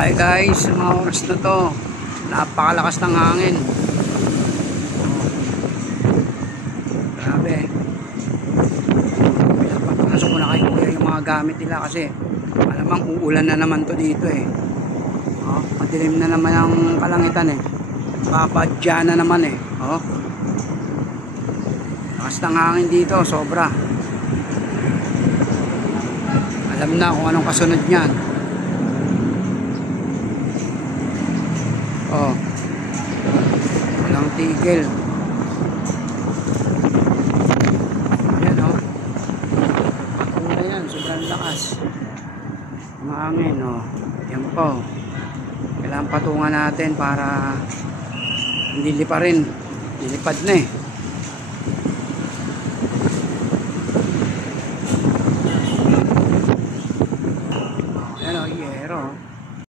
Hi guys, sa mga oras na to, napakalakas ng hangin. Grabe. Pinapapasok ko na kayo yung mga gamit nila kasi malamang uulan na naman to dito eh. Madilim na naman ang kalangitan eh. Papadya na naman eh. Lakas ng hangin dito, sobra. Alam na kung anong kasunod niyan. Walang tigil. Ayan patong yan, sobrang lakas ang hangin yan po. Kailangan patungan natin para hindi lipa rin. Nilipad na eh.